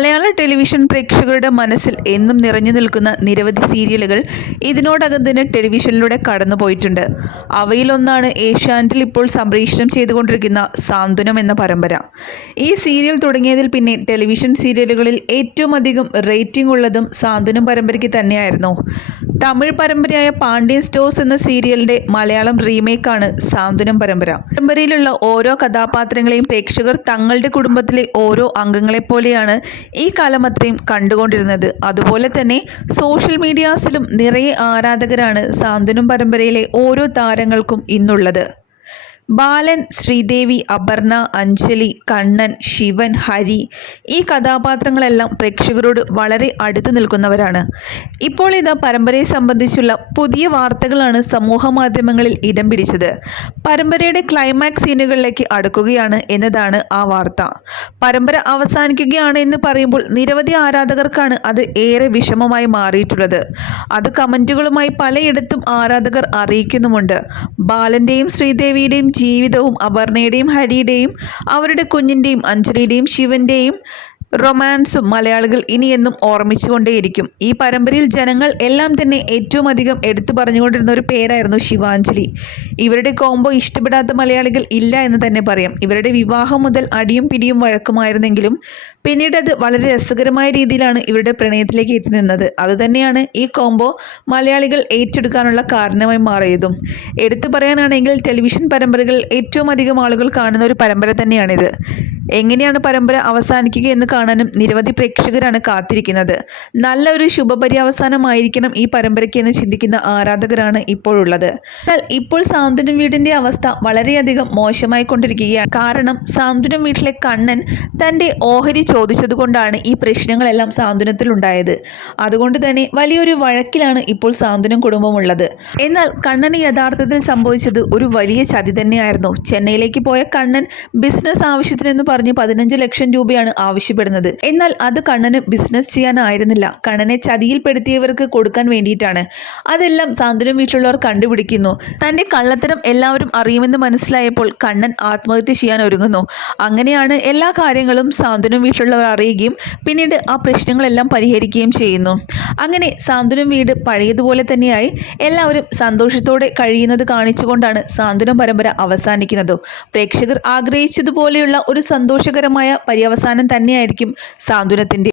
Le. മലയാള television പ്രേക്ഷകരുടെ മനസ്സിൽ എന്നും നിറഞ്ഞു നിൽക്കുന്ന നിരവധി സീരിയലുകൾ ഇതിനോടകം തന്നെ ടെലിവിഷനിലൂടെ കടന്നുപോയിട്ടുണ്ട്. അവയിലൊന്നാണ് ഏഷ്യാനെറ്റിൽ ഇപ്പോൾ സംപ്രേഷണം ചെയ്തുകൊണ്ടിരിക്കുന്ന സാന്ത്വനം എന്ന പരമ്പര. ഈ സീരിയൽ തുടങ്ങിയതിൽ പിന്നെ ടെലിവിഷൻ സീരിയലുകളിൽ ഏറ്റവും അധികം റേറ്റിംഗ് ഉള്ളതും സാന്ത്വനം പരമ്പരയ്ക്ക് തന്നെയായിരുന്നു. തമിഴ് പരമ്പരയായ പാണ്ഡ്യൻ സ്റ്റോഴ്സ് എന്ന സീരിയലിന്റെ മലയാളം റീമേക്കാണ് സാന്ത്വനം പരമ്പര. പരമ്പരയിലുള്ള ഓരോ കഥാപാത്രങ്ങളെയും പ്രേക്ഷകർ തങ്ങളുടെ കുടുംബത്തിലെ ഓരോ അംഗങ്ങളെപ്പോലെയാണ് ഈ കാലം അത്രയും കണ്ടുകൊണ്ടിരുന്നത്. അതുപോലെ തന്നെ സോഷ്യൽ മീഡിയാസിലും നിറയെ ആരാധകരാണ് സാന്ത്വനം പരമ്പരയിലെ ഓരോ താരങ്ങൾക്കും ഇന്നുള്ളത്. ബാലൻ ശ്രീദേവി അപർണ അഞ്ജലി കണ്ണൻ ശിവൻ ഹരി ഈ കഥാപാത്രങ്ങളെല്ലാം പ്രേക്ഷകരോട് വളരെ അടുത്ത് നിൽക്കുന്നവരാണ്. ഇപ്പോൾ ഇതാ പരമ്പരയെ സംബന്ധിച്ചുള്ള പുതിയ വാർത്തകളാണ് സമൂഹ മാധ്യമങ്ങളിൽ ഇടം പിടിച്ചത്. പരമ്പരയുടെ ക്ലൈമാക്സ് സീനുകളിലേക്ക് അടുക്കുകയാണ് എന്നതാണ് ആ വാർത്ത. പരമ്പര അവസാനിക്കുകയാണ് എന്ന് പറയുമ്പോൾ നിരവധി ആരാധകർക്കാണ് അത് ഏറെ വിഷമമായി മാറിയിട്ടുള്ളത്. അത് കമന്റുകളുമായി പലയിടത്തും ആരാധകർ അറിയിക്കുന്നുമുണ്ട്. ബാലന്റെയും ശ്രീദേവിയുടെയും ജീവിതവും അപർണയുടെയും ഹരിയുടെയും അവരുടെ കുഞ്ഞിന്റെയും അഞ്ജലിയുടെയും ശിവന്റെയും റൊമാൻസും മലയാളികൾ ഇനിയെന്നും ഓർമ്മിച്ചുകൊണ്ടേയിരിക്കും. ഈ പരമ്പരയിൽ ജനങ്ങൾ എല്ലാം തന്നെ ഏറ്റവും അധികം എടുത്തു പറഞ്ഞുകൊണ്ടിരുന്ന ഒരു പേരായിരുന്നു ശിവാഞ്ജലി. ഇവരുടെ കോംബോ ഇഷ്ടപ്പെടാത്ത മലയാളികൾ ഇല്ല എന്ന് തന്നെ പറയാം. ഇവരുടെ വിവാഹം മുതൽ അടിയും പിടിയും വഴക്കുമായിരുന്നെങ്കിലും പിന്നീട് അത് വളരെ രസകരമായ രീതിയിലാണ് ഇവരുടെ പ്രണയത്തിലേക്ക് എത്തി നിന്നത്. അതുതന്നെയാണ് ഈ കോംബോ മലയാളികൾ ഏറ്റെടുക്കാനുള്ള കാരണമായി മാറിയതും. എടുത്തു പറയാനാണെങ്കിൽ ടെലിവിഷൻ പരമ്പരകൾ ഏറ്റവും അധികം ആളുകൾ കാണുന്ന ഒരു പരമ്പര തന്നെയാണിത്. എങ്ങനെയാണ് പരമ്പര അവസാനിക്കുക എന്ന് കാണാനും നിരവധി പ്രേക്ഷകരാണ് കാത്തിരിക്കുന്നത്. നല്ലൊരു ശുഭപര്യവസാനമായിരിക്കണം ഈ പരമ്പരയ്ക്ക് എന്ന് ചിന്തിക്കുന്ന ആരാധകരാണ് ഇപ്പോഴുള്ളത്. എന്നാൽ ഇപ്പോൾ സാന്ത്വനം വീടിന്റെ അവസ്ഥ വളരെയധികം മോശമായി കൊണ്ടിരിക്കുകയാണ്. കാരണം സാന്ത്വനം വീട്ടിലെ കണ്ണൻ തന്റെ ഓഹരി ചോദിച്ചതുകൊണ്ടാണ് ഈ പ്രശ്നങ്ങളെല്ലാം സാന്ത്വനത്തിൽ ഉണ്ടായത്. അതുകൊണ്ട് തന്നെ വലിയൊരു വഴക്കിലാണ് ഇപ്പോൾ സാന്ത്വനം കുടുംബമുള്ളത്. എന്നാൽ കണ്ണന് യഥാർത്ഥത്തിൽ സംഭവിച്ചത് ഒരു വലിയ ചതി തന്നെയായിരുന്നു. ചെന്നൈയിലേക്ക് പോയ കണ്ണൻ ബിസിനസ് ആവശ്യത്തിനെന്ന് പറഞ്ഞ് പതിനഞ്ച് ലക്ഷം രൂപയാണ് ആവശ്യപ്പെടുന്നത്. എന്നാൽ അത് കണ്ണന് ബിസിനസ് ചെയ്യാനായിരുന്നില്ല. കണ്ണനെ ചതിയിൽപ്പെടുത്തിയവർക്ക് കൊടുക്കാൻ വേണ്ടിയിട്ടാണ്. അതെല്ലാം സാന്ത്വനം വീട്ടിലുള്ളവർ കണ്ടുപിടിക്കുന്നു. തന്റെ കള്ളത്തരം എല്ലാവരും അറിയുമെന്ന് മനസ്സിലായപ്പോൾ കണ്ണൻ ആത്മഹത്യ ചെയ്യാൻ ഒരുങ്ങുന്നു. അങ്ങനെയാണ് എല്ലാ കാര്യങ്ങളും സാന്ത്വനം വീട്ടിലുള്ളവർ അറിയുകയും പിന്നീട് ആ പ്രശ്നങ്ങളെല്ലാം പരിഹരിക്കുകയും ചെയ്യുന്നു. അങ്ങനെ സാന്ത്വനം വീട് പഴയതുപോലെ തന്നെയായി. എല്ലാവരും സന്തോഷത്തോടെ കഴിയുന്നത് കാണിച്ചുകൊണ്ടാണ് സാന്ത്വനം പരമ്പര അവസാനിക്കുന്നത്. പ്രേക്ഷകർ ആഗ്രഹിച്ചതുപോലെയുള്ള ഒരു സന്തോഷകരമായ പര്യവസാനം തന്നെയായിരിക്കും സാന്ത്വനത്തിന്റെ.